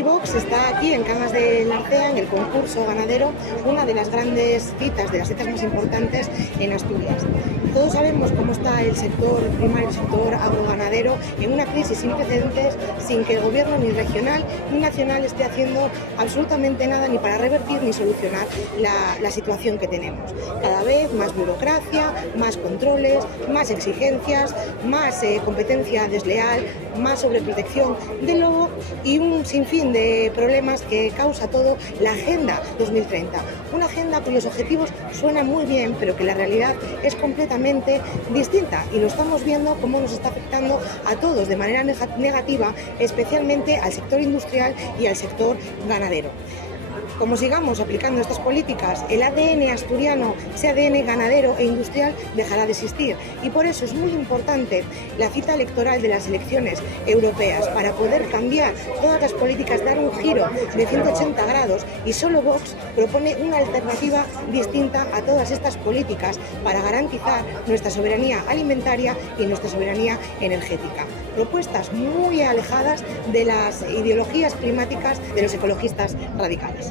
Hoy Vox está aquí en Cangas de Narcea, en el concurso ganadero, una de las grandes citas, de las citas más importantes en Asturias. Todos sabemos cómo está el sector primario, el sector agroganadero, en una crisis sin precedentes, sin que el gobierno ni regional ni nacional esté haciendo absolutamente nada ni para revertir ni solucionar la situación que tenemos. Cada vez más burocracia, más controles, más exigencias, más competencia desleal, más sobreprotección del lobo y un sinfín de problemas que causa todo la Agenda 2030. Una agenda cuyos objetivos suenan muy bien, pero que la realidad es completamente distinta y lo estamos viendo cómo nos está afectando a todos de manera negativa, especialmente al sector industrial y al sector ganadero. Como sigamos aplicando estas políticas, el ADN asturiano, ese ADN ganadero e industrial, dejará de existir. Y por eso es muy importante la cita electoral de las elecciones europeas para poder cambiar todas las políticas, dar un giro de 180 grados y solo Vox propone una alternativa distinta a todas estas políticas para garantizar nuestra soberanía alimentaria y nuestra soberanía energética. Propuestas muy alejadas de las ideologías climáticas de los ecologistas radicales.